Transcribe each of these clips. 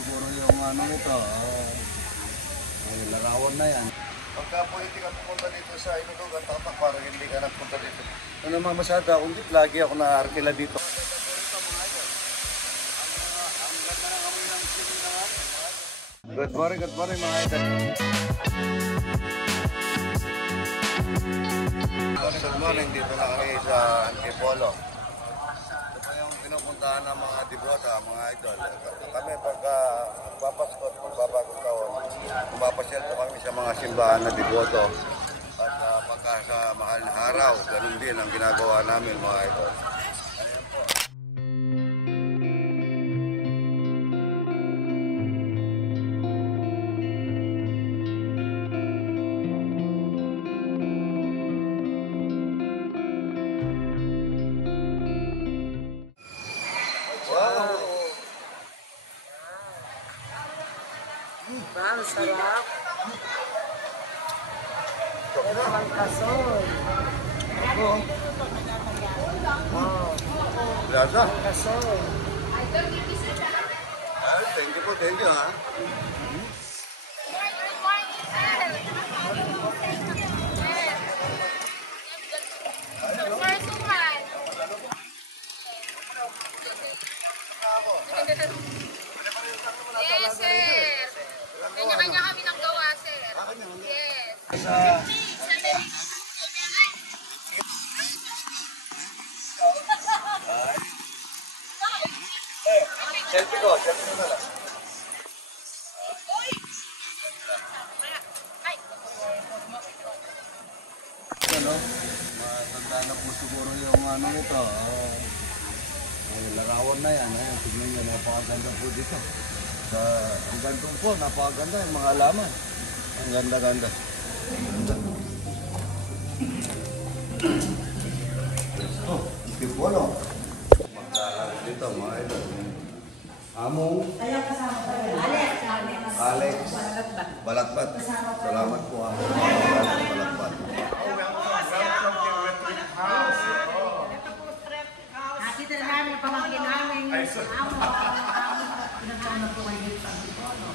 siguro yung ano nito. Ay, larawan na yan. Pagka po hindi ka pumunta dito sa Inutugan, tapak parang hindi ka nagpunta dito. Ano naman masada, kung di, lagi ako na-arkila dito. Good morning mga idol. Good morning, dito na kami sa Antipolo. Ito po yung pinupuntahan ng mga dibota, mga idol. Kami pagka magpapasko at magbabagong taon, pumapasyal po kami sa mga simbahan na diboto. At pagka sa mahal na araw, ganun din ang ginagawa namin mga idol. Ayan po. Ang sarap. Ito naman kasol. Ako. Oh. Lasa. Kasol. Thank you ha. Yes, sir. Kanya-kanya kami ng gawa, sir. Yes. Selfie ko na lang. Ano? Matanda na po siguro yung ano nito. Ay, larawan na yan. Tignan nyo, napakaganda po dito. Ang gantong po, napakaganda yung mga alaman. Ang ganda-ganda. Oh, Antipolo. Magkakas dito, mga idol. Among Alex Balatbat. Salamat po ha. Balatbat. Nakita na namin yung pamangkin namin. Pinagkano po kayo dito sa Antipolo.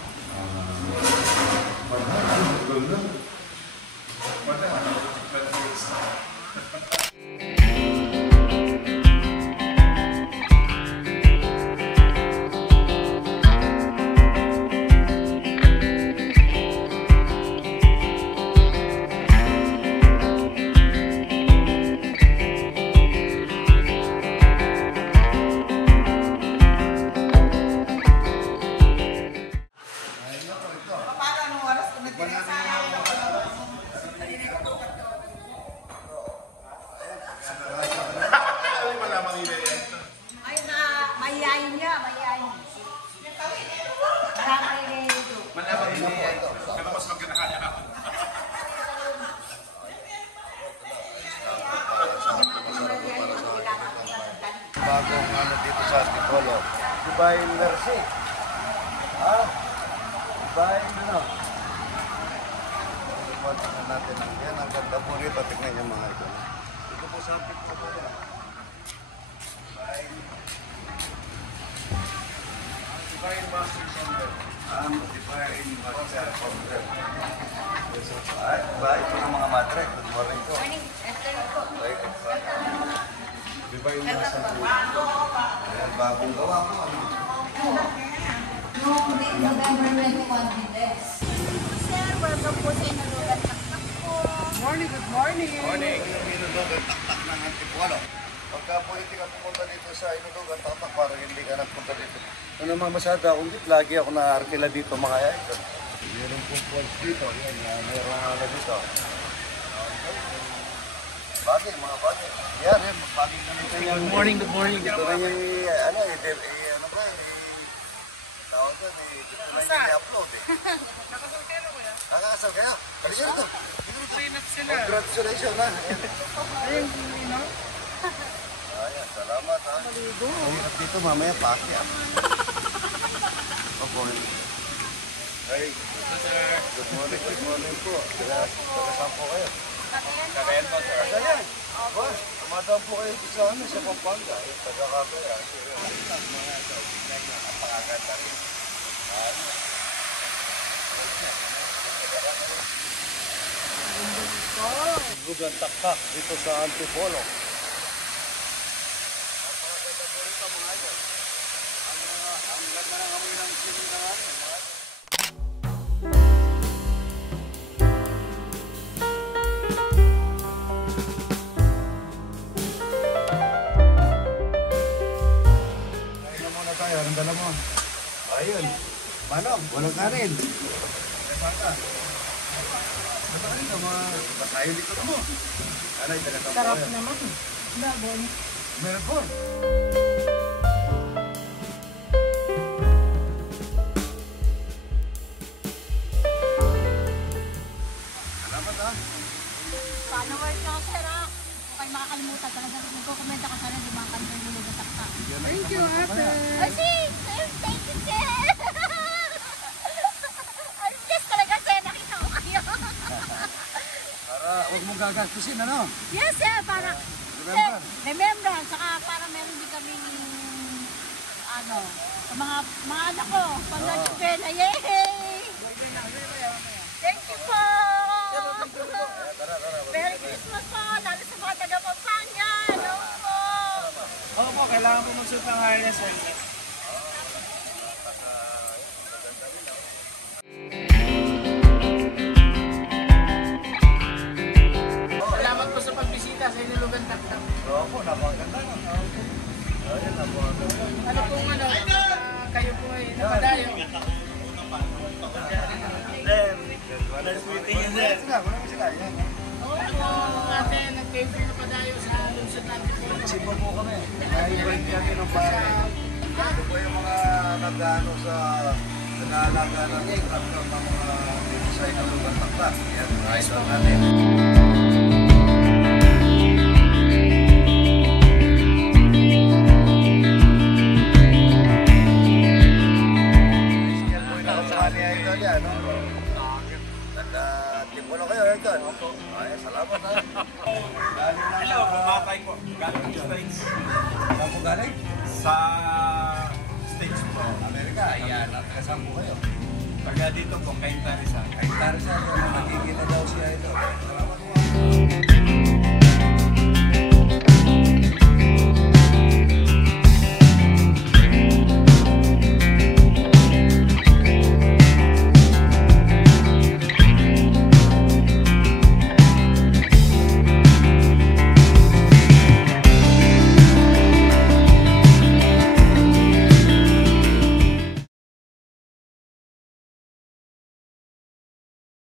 Bagong ano dito sa Antipolo. Divine Mercy. Ha? Divine ano? Tingnan natin ang yan. Ang ganda po rito. Tingnan niyo mga ito. Dito po sa Antipolo yan. Divine Master Sonder. Divine Master Sonder. Ito ng mga madre. Good morning po. Morning. Afternoon po. Divine Master Sonder. Bagong gawa po. November 21 Vides. Sir, welcome po sa Inutugan Taktak po. Morning, good morning. Morning. Yung Inutugan Taktak ng Antipolo. Pagka po hindi ka pumunta dito sa Inutugan Taktak, parang hindi ka nagpunta dito. Ano naman masada, kung di, lagi ako na-arkila dito mga idol. Meron pong falls dito. Yan, meron ano dito. Bagay, mga bagay. Yan, magbagay na nito. Good morning, good morning. Dito na yung, ano ba, tawag doon, dito na yung i-upload eh. Nakasal kayo kuya? Nakakasal kayo? Kali siya rito. Prenup sila. Congratulations ha. Ayun, no? Ayan, salamat ha. Maligo. At dito mamaya paki ah. Opo. Hey. Good morning po. Taga-saan po kayo? Kagayan po, sir. Kagayan? Ba? Tumadaan po kayo sa ano, sa Pampanga. Taga-Kagayan. Lugan taktak dito sa Antipolo. Napakaganda po rito mga idol. Ang ganda ng amoy ng sininangan. Kain na muna tayo. Anong dala mo? Ayun. Manok. Walang kanin. May baka. Ano kanin ka mga bakayo dito na mo? Alay, talaga po. Sarap naman. Babon. Meron po. Salamat ha. Followers ako, sir, ah. Huwag kayo makakalimutan. Talagang magkukomenta ka sana, di mga kanto yung lugat taktak. Thank you, ate. Ay, sir! Thank you, sir! Ay, yes talaga, sir. Nakita ko kayo. Para huwag mong gagastusin, ano? Yes, sir. Para, sir, remembrance. Saka para meron din kami ano, sa mga anak ko. Pag-nagpipela. Yay! Thank you po! Merry Christmas po! Lalo sa mga taga-Pampanga. Hello po! Oo po, kailangan po magsuot ng harness. Salamat po sa pagbisita sa Inilugan Taktak. Opo, napakaganda. Ayun, napakaganda. Ano pong ano, kayo po ay napadayo. Nice meeting you, sir. Marami sila. Yan. Oo po, ate, nag-paper na padayo sa lungsod natin po. Nagsimba po kami. Ay-invite natin ng pare. Ito po yung mga nag-ano sa nag-aalaga ng tractor ng mga dito sa Inilugan Taktak. Yan, idol natin. Yan po yung nakakuha ni Idol yan, no? Nag-tipulo kayo, Idol. Ay, salamat ha. Hello, bumakay po. Galing sa States. Saan po galing? Sa States po. Amerika. Ayan, saan po kayo? Taga dito po, kay Tarisa. Kahit para sa akin, nakikita daw siya ito. Salamat